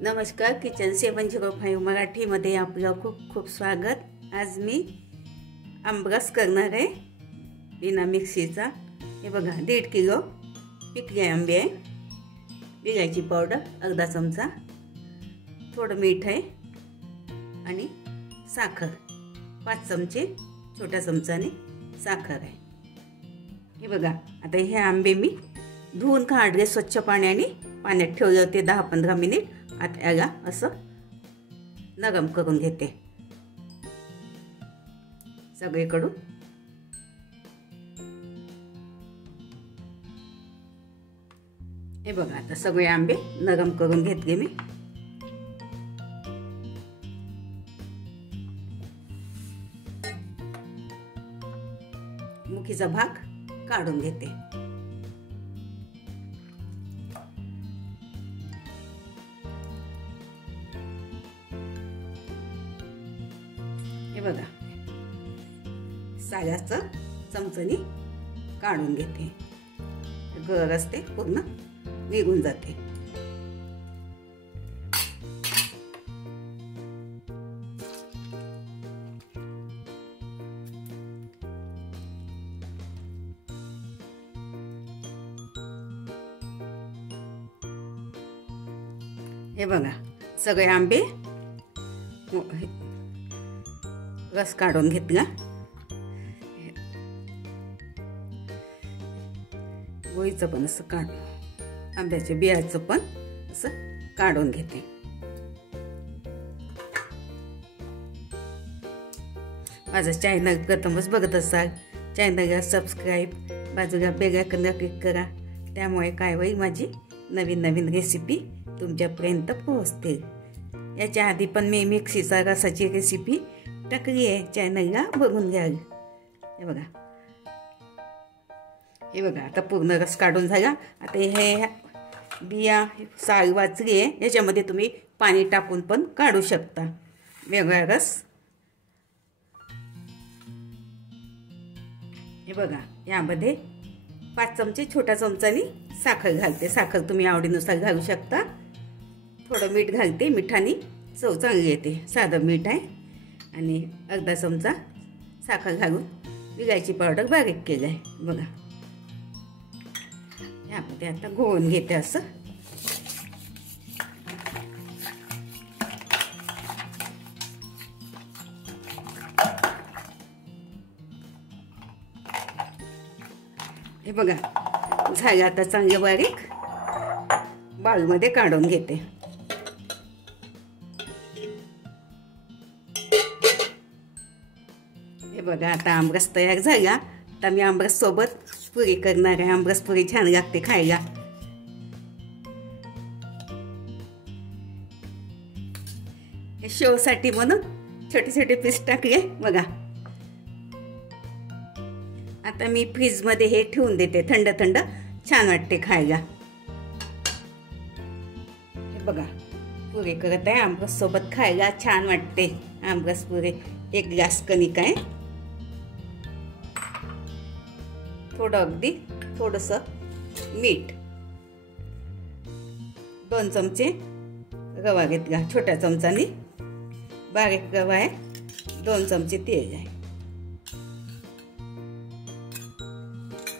नमस्कार, किचन 705 मराठीमध्ये आपलं खूप खूप स्वागत। आज मी आमरस करणार आहे बिना मिक्सीचा। हे बघा 1.5 किलो पिकले आंबे आहे, इलायची पावडर अर्धा चमचा, थोडं मीठ आहे आणि साखर 5 चमचे, छोट्या चमचाने साखर आहे। हे बघा आता हे आंबे मी धुवून काढले स्वच्छ पाण्याने, पाण्यात ठेवले होते 10-15 मिनिट। आता याला असं नरम करून घेते सगळीकडून। हे बघा आता सगळे आंबे नरम करून घेतले मी। मुखीचा भाग काढून घेते। हे बघा साल्याचं चमच्याने काढून घेते, गर असते पूर्ण निघून जाते। हे बघा सगळे आंबे रस काढून घेतला। गोळीचं पण असं काढून, आंब्याच्या बियाचं पण असं काढून घेते। माझा चॅनल प्रथमच बघत असाल, चॅनलला सबस्क्राईब, बाजूला बेल आयकॉनला क्लिक करा, त्यामुळे काय होईल माझी नवीन नवीन रेसिपी तुमच्यापर्यंत पोहोचतील। याच्या आधी पण मी मिक्सीचा रसाची रेसिपी टाकली आहे, चॅनलला बघून घ्या। हे बघा आता पूर्ण रस काढून झाला। आता हे बिया साल वाचली आहे, याच्यामध्ये तुम्ही पाणी टाकून पण काढू शकता वेगळा रस। हे बघा यामध्ये 5 चमचे छोट्या चमचानी साखर घालते। साखर तुम्ही आवडीनुसार घालू शकता। थोडं मीठ घालते, मिठाने चव चांगली येते, साधं मीठ आहे। आणि अर्धा चमचा साखर घालून इलायची पावडर बारीक केली आहे। बघा यामध्ये आता घोळून घेते असं। हे बघा झालं आता चांगलं बारीक, बाउलमध्ये काढून घेते। हे बघा आता आमरस तयार झाला। आता मी आमरस सोबत पुरी करणार आहे। आमरस पुरी छान लागते खायला। हे शो साठी म्हणून छोटे छोटे पीस टाकले बघा। आता मी फ्रीज मध्ये हे ठेवून देते, थंड थंड छान वाटते खायला। हे बघा पुरी करत आहे, आमरस सोबत खायला छान वाटते आमरस पुरी। 1 ग्लास कणिक आहे, थोडं अगदी थोडंसं मीठ, 2 चमचे रवा घेतला छोट्या चमचाने, बारीक रवा आहे, 2 चमचे तेल आहे।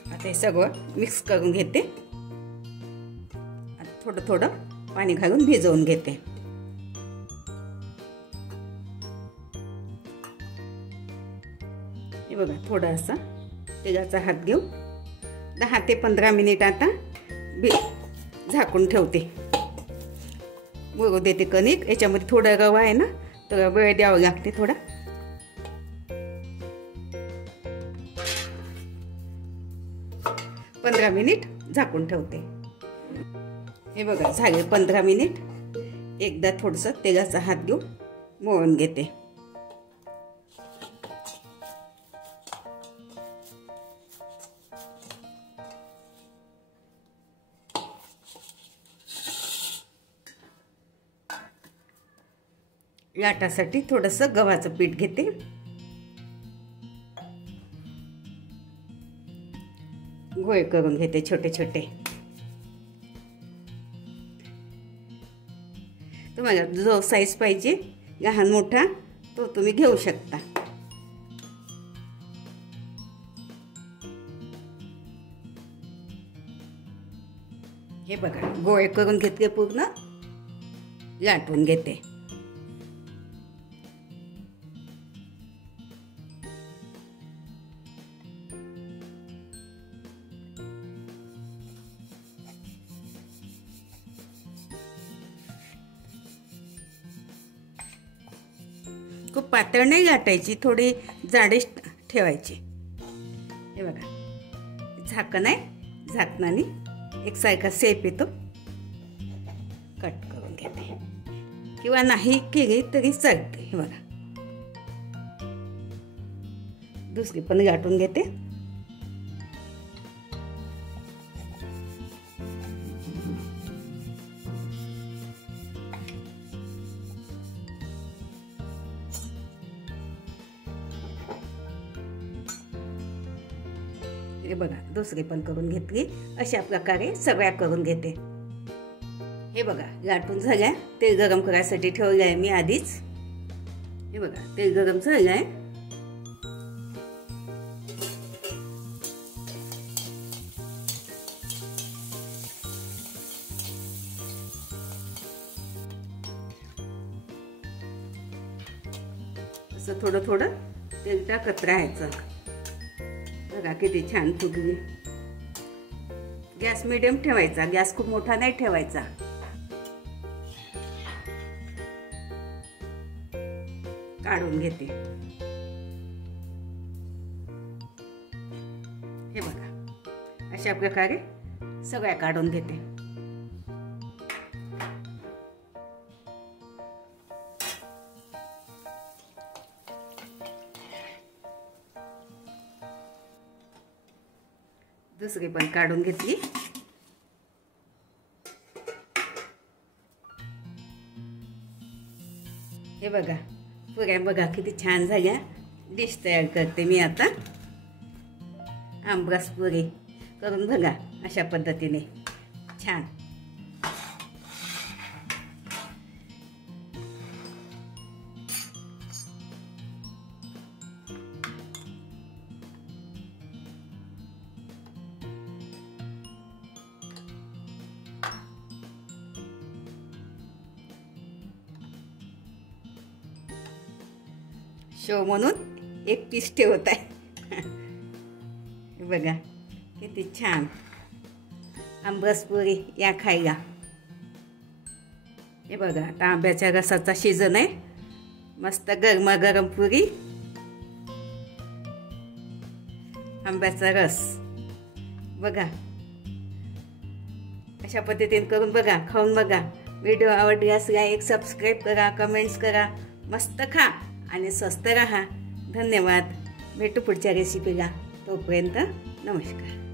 आता हे सगळं मिक्स करून घेते। आता थोडं थोडं पाणी घालून भिजवून घेते। हे बघा थोडासा तेलाचा हात घेऊन 10 ते 15 मिनिट आता झाकून ठेवते। मुरू देते कणिक, याच्यामध्ये थोडा रवा आहे ना, तर वेळ द्यावा लागते थोडा। पंधरा मिनिट झाकून ठेवते। हे बघा झाले 15 मिनिट। एकदा थोडंसं तेलाचा हात घेऊन मळून घेते। लाटासाठी थोडंसं गव्हाचं पीठ घेते, गोळे करून घेते छोटे छोटे। तुम्हाला जो साईज पाहिजे लहान मोठा तो तुम्ही घेऊ शकता। हे बघा गोळे करून घेतले, पूर्ण लाटून घेते। खूप पातळ नाही लाटायची, थोडी जाडीच ठेवायची। हे बघा झाकण आहे, झाकणाने एकसारखा शेप येतो। कट करून घेते किंवा नाही केली तरी चालते। हे बघा दुसरी पण लाटून घेते। हे बघा दुसरी पण करून घेतली। अशा प्रकारे सगळ्या करून घेते। हे बघा लाटून झाल्या, तेल गरम करायसाठी ठेवलं आहे मी आधीच। हे बघा तेल गरम झालं आहे। असं थोडं थोडं तेल टाकत राहायचं। बघा किती छान फुगली। गॅस मीडियम ठेवायचा, गॅस खूप मोठा नाही ठेवायचा। काढून घेते। हे बघा अशा प्रकारे सगळ्या काढून घेते। दुसरी पण काढून घेतली। हे बघा पुऱ्या बघा किती छान झाल्या। डिश तयार करते मी आता। आमरस पुरी करून बघा अशा पद्धतीने छान। शो म्हणून एक पीस ठेवत आहे। बघा किती छान आंबरस पुरी या खायला। हे बघा आता आंब्याच्या रसाचा सीजन आहे। मस्त गरमागरम पुरी, आंब्याचा रस बघा अशा पद्धतीने करून बघा, खाऊन बघा। व्हिडिओ आवडल्यास लाईक सबस्क्राईब करा, कमेंट्स करा। मस्त खा आणि स्वस्त रहा। धन्यवाद। भेटू पुढच्या रेसिपीला, तोपर्यंत नमस्कार।